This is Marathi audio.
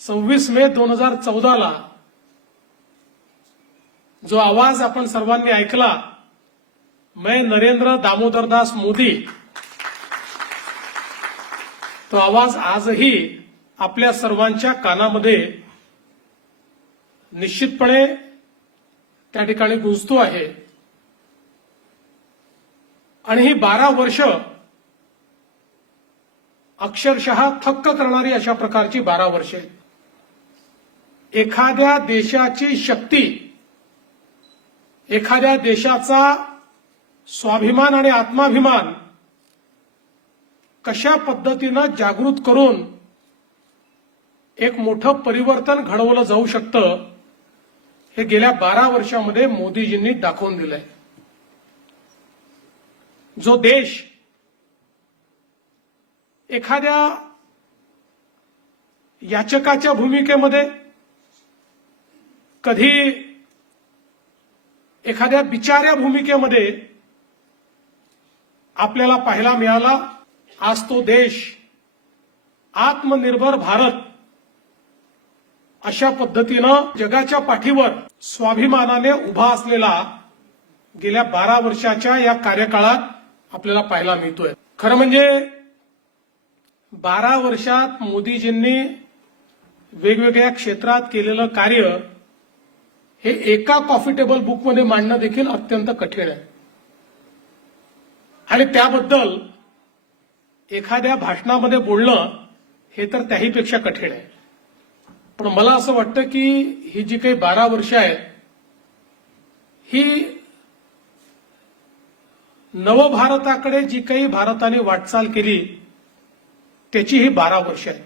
26 मे 2014ला जो आवाज आपण सर्वांनी ऐकला, मैं नरेंद्र दामोदरदास मोदी, तो आवाज आजही आपल्या सर्वांच्या कानामध्ये निश्चितपणे त्या ठिकाणी गुंजतो आहे. आणि ही 12 वर्ष अक्षरशः थक्क करणारी अशा प्रकारची 12 वर्षे आहेत. एखाद्या देशाची शक्ती, एखाद्या देशाचा स्वाभिमान आणि आत्माभिमान कशा पद्धतीनं जागृत करून एक मोठं परिवर्तन घडवलं जाऊ शकतं, हे गेल्या 12 वर्षामध्ये मोदीजींनी दाखवून दिलंय. जो देश एखाद्या याचकाच्या भूमिकेमध्ये, कधी एखाद्या बिचाऱ्या भूमिकेमध्ये आपल्याला पाहायला मिळाला, आज तो देश आत्मनिर्भर भारत अशा पद्धतीनं जगाच्या पाठीवर स्वाभिमानाने उभा असलेला गेल्या 12 वर्षाच्या या कार्यकाळात आपल्याला पाहायला मिळतोय. खरं म्हणजे 12 वर्षात मोदीजींनी वेगवेगळ्या क्षेत्रात केलेलं कार्य हे एका कॉफी टेबल बुकमध्ये मांडणं देखील अत्यंत कठीण आहे. आणि त्याबद्दल एखाद्या भाषणामध्ये बोलणं हे तर त्याहीपेक्षा कठीण आहे. पण मला असं वाटतं की ही जी काही 12 वर्ष आहेत, ही नवभारताकडे जी काही भारताने वाटचाल केली त्याची ही 12 वर्ष आहेत.